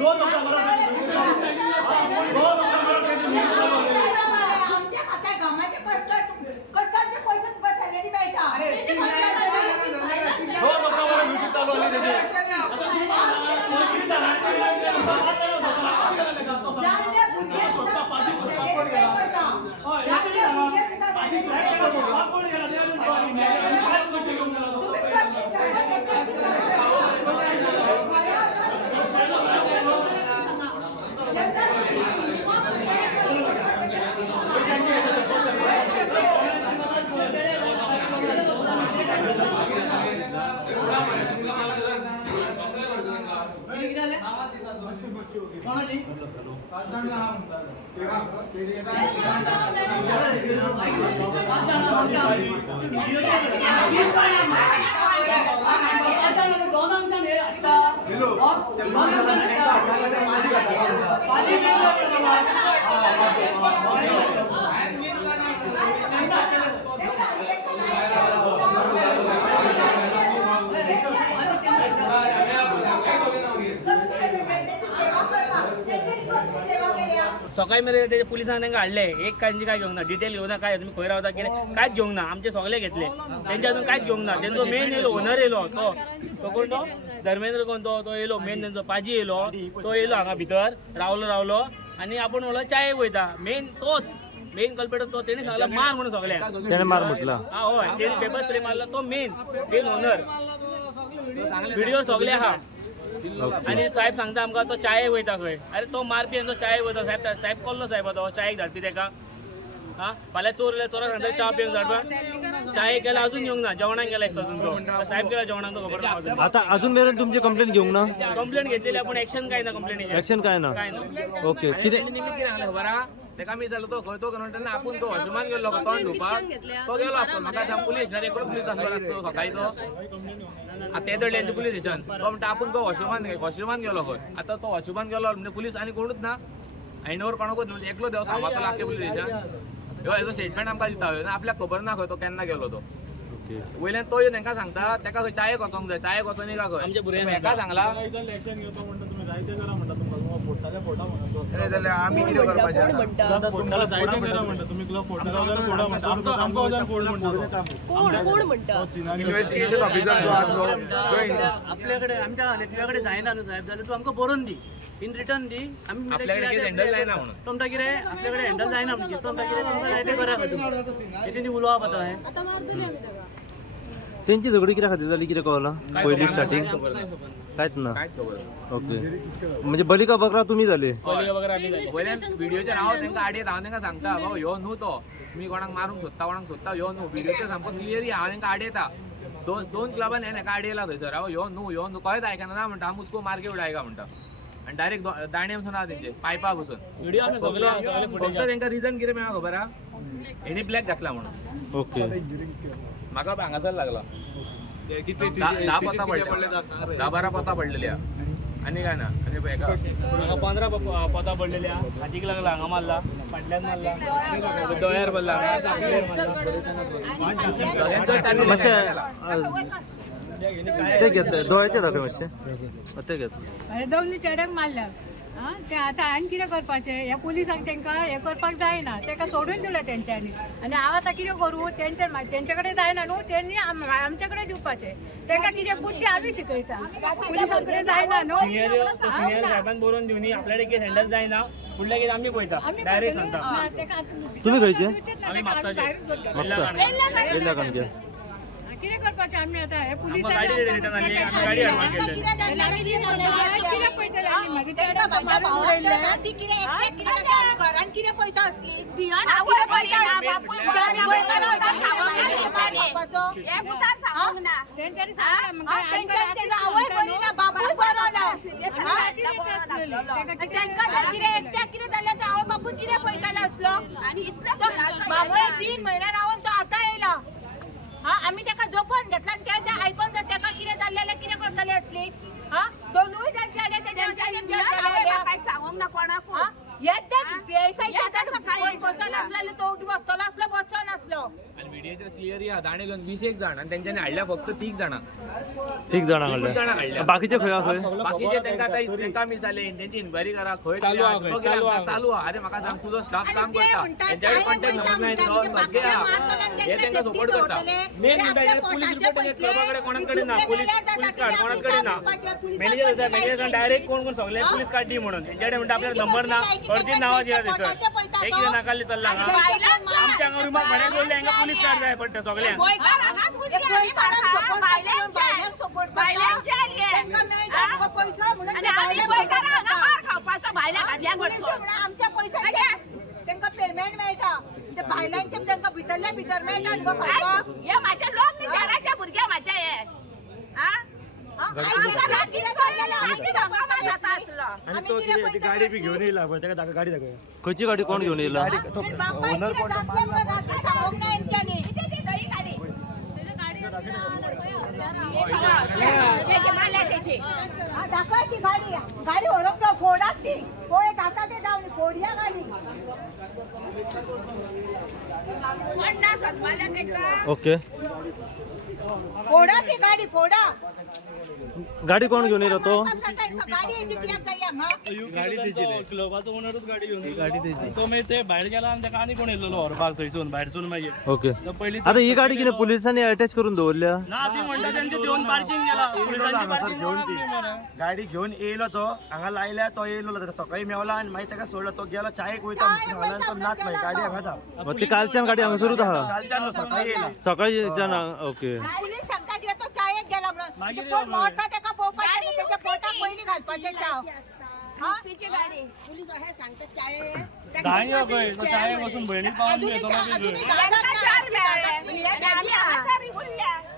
आमच्या खात्यात गमाचे कष्टाचे पैसे बसलेली बैठा सकाळी मेरे पुलिसांनी तांकां हाडले एक कांयची काय घेवंक ना डिटेल घेवना काय तुम्ही खंय रावता कितें कांयच घेवंक ना आमचे सगळे घेतले तेंचे अजून कांयच घेवंक ना तेंचो मेन येयलो ओनर येयलो तो कोण तो धर्मेंद्र कोण तो येयलो मेन तेंचो पाजी येयलो तो येयलो हांगा भितर रावलो आनी आपूण म्हणलो चायेक वयता मेन तोच मेन कल्पेट तो तेणी सांगला मार म्हणून सगळ्यांक तेणे मार म्हटला हय तेणी पेपर स्प्रे मारला तो मेन ओनर व्हिडिओ सगळे आहा आणि साहेब सांगता आमकां तो चायेक वयता खंय अरे तो मारपी आनी तो चायेक वयता साहेब कोल्लो साहेब तो चायेक धाडपी तेका हा फाल्यां चोर येयल्यार चोराक सांगता च्या पिवंक धाडपा चायेक गेला अजून येवंक ना जेवणाक गेला अजून तो साहेब गेला जेवणाक तो खबर ना अजून आता अजून मेरेन तुमची कंप्लेंट घेवंक ना कंप्लेंट घेतलेली पण ऍक्शन काय ना कंप्लेंट ऍक्शन काय ना ओके कितें निमित्त कितें सांगलें खबर आहा तेका मी जालो तो खंय तो तेन्ना आपूण तो हॉस्पिटलान गेल्लो तोंड धुवपाक तो गेलो आसतो म्हाका सांग पुलीस ना एकूच पुलीस सांगलो सकाळीचो आतां ते दडले पुलीस स्टेशन तो म्हणटा आपूण तो वॉशरूमान गेलो खंय आतां तो वॉशरूमान गेलो म्हणजे पुलीस आनी कोणूच ना हायनवर कोणाकूच म्हणजे एकलो देव सांबाळटलो आख्खे पुलीस स्टेशन ह्यो हेजो स्टेटमेंट आमकां दिता आपल्याक खबर ना खंय तो केन्ना गेलो तो वयल्यान तो येवन तांकां सांगता तेका खंय चायेक वचोंक जाय चायेक वचोन का खंय आमच्या भुरग्यांक हेका सांगला एक्शन घेतो म्हणटा तुम्ही जायते करा म्हणटा तुमकां फोडटाले फोडा म्हणटा जाल्यार आमी कितें करपाचें फोडटाले जायते करा म्हणटा तुम्ही फोडटाले जाल्यार फोडा म्हणटा आमकां वचोन फोड म्हणटा कोण म्हणटा इन्व्हेस्टिगेशन ऑफिसर जो आसलो आपल्याकडे आमच्या तुझ्याकडे जायना न्हू साहेब जाल्यार तूं आमकां बरोवन दी इन रिटर्न दी आमी आपल्याकडे केस हँडल जायना म्हणून तुमकां कितें आपल्याकडे हँडल जायना म्हणजे तुमकां कितें तुमकां जाय तें करा तुम्ही उलोवप आतां हें आता मारतली आमी ताका तेंची झगडी कित्या खातीर जाली कितें कळना पयली स्टार्टींग कांयच ना कांयच खबर ओके म्हणजे बलिका बकरा तुमी जाले पयलीं वगैरे आमी जाली वयल्यान व्हिडिओचेर हांव तांकां आडयता हांव तांकां सांगता बाबा ह्यो न्हू तो तुमी कोणाक मारूंक सोदता ह्यो न्हू व्हिडिओचेर सामको क्लियरी हांव तांकां आडयता दोन क्लबान हेका आडयला थंयसर हांव ह्यो न्हू कळत आयकना ना म्हणटा हांव उसको मार्के उडायका म्हणटा आनी डायरेक्ट दांडे पसून आहा तेंचे पायपा पसून व्हिडिओ आमी सगळे फक्त तांकां रिजन कितें मेळ्ळा खबर आहा हेणी ब्लॅक घातला म्हणून ओके म्हाका हांगासर लागला 10-12 पोतां पडलेली आनी काय ना आनी म्हाका 15 पोतां पडलेली हातीक लागला हांगा मारला फाटल्यान मारला दोळ्यार मारला ते घेतले दोळ्याचे दाखय मातशे ते घेतले दोन्ही चेड्याक मारल्या ते आतां आनी कितें करपाचें ह्या पुलिसांक तांकां हें करपाक जायना ताका सोडून दिलें तेंच्यांनी आनी हांव आतां कितें करूं तेंचे कडेन जायना न्हू तेणी आमचे कडेन दिवपाचें तांकां कितें बुद्धी आमी शिकयता पुलिसां कडेन जायना न्हू सिनियर साहेबान बरोवन दिवनी आपल्याकडे केस हँडल जायना फुडल्या केस आमी पळयता डायरेक्ट सांगता तुम्ही खंयचे आमी म्हापसाचे वेल्ल्या काणक्या कितें करपाचें आमी आतां हे पुलिस गाडी रिटर्न आनी आमी गाडी हाडपाक गेले कितें पळयतले आमी मागीर घरान कितें पळयता असली तेंच्यांनी सांगता तेंच्या आवय बरी ना बापूय बरो ना तांकां जर कितें एकट्याक कितें जाल्यार तो आवय बापूय कितें पळयतालो असलो आनी इतलो बापूय 3 म्हयने रावन तो आतां येयला हा आमी ताका जपून घेतला आनी तें आयकोन जर ताका कितें जालें जाल्यार कितें करतली असली हा दोनूय जाण चेडे तेजे सांगूंक ना कोणाक बसलो आसलो तो बसतलो आसलो बसचो नासलो आनी व्हिडिओचेर क्लियर या दाणे घेवन 20 जाण आनी तेंच्यांनी हाडल्या फक्त 30 जाणां ठीक जाणां खूप जणां काढल्या काढल्या. बाकीचे खंय खंय बाकीचे त्यांका मिस जाले त्यांची इन्क्वायरी करा खंय चालू हा अरे म्हाका सांग तुझो स्टाफ काम करता त्यांच्याकडे कॉन्टॅक्ट नंबर नाही तो सगळे हा हे त्यांना सपोर्ट करता मेन म्हणटा पोलीस रिपोर्ट क्लबाकडे कोणाकडे ना पोलीस कार्ड कोणाकडे ना मॅनेजर डायरेक्ट कोण सगळे पोलीस कार्ड दी म्हणून त्यांच्याकडे म्हणटा आपल्याला नंबर ना अर्धी नावा दिला थंयसर हे कितें नाकाल्ले चल्ला आमच्या हांगा रुमाक भाड्यान दवरले हांगा पोलीस कार्ड जाय पडटा सगळ्यांक त्यांना पेमेंट मेळटा ते भायल्यांचे त्यांना भितरल्या भितर मेळटा न्हू गो हे माझ्या लोक न्ही घराच्या भुरग्या माझ्या हे गाडी बी घेऊन येयला खंयची गाडी कोण घेऊन येयला दाखवा ती गाडी गाडी व्हरोंक जाऊ फोडात ती पळय आता ते जावन फोडया गाडी ओके फोडा ती गाडी फोडा गाडी कोण घेऊन येयलो तो गाडी यायची कित्याक जाय हांगा क्लबाचो ओनरूच गाडी घेवन तो मागीर ते भायर गेला आनी ताका आनी कोण येयल्लो व्हरपाक थंयसून भायरसून मागीर ओके तो पयलीं आता ही गाडी कितें पुलिसांनी अटॅच करून दवरल्या ना ती म्हणटा तेंचे घेवन पार्किंग गेला पुलिसांची पार्किंग घेवन ती गाडी घेऊन येयलो तो हांगा लायल्या तो येयलो सकाळी मेवला आनी मागीर ताका सोडलो तो गेलो चायेक वयता म्हणून तो नात मागीर गाडी हांगा मग ती कालच्यान गाडी हांगासरूच आहा कालच्यान न्हू, सकाळी येयला सकाळच्यान ओके पुलीस सांगता कितें तो चायेक गेला म्हणून कोण मोडटा तेका पळोवपाचें न्ही, तेच्या पोटाक पयलीं घालपाचें चाव गाडी पुलीस हे सांगता चाय धांय यो खंय तो चायेक वचून भयणीक पावून अजूनही घेतो मागीर अजूनही घरा. गाजर ना.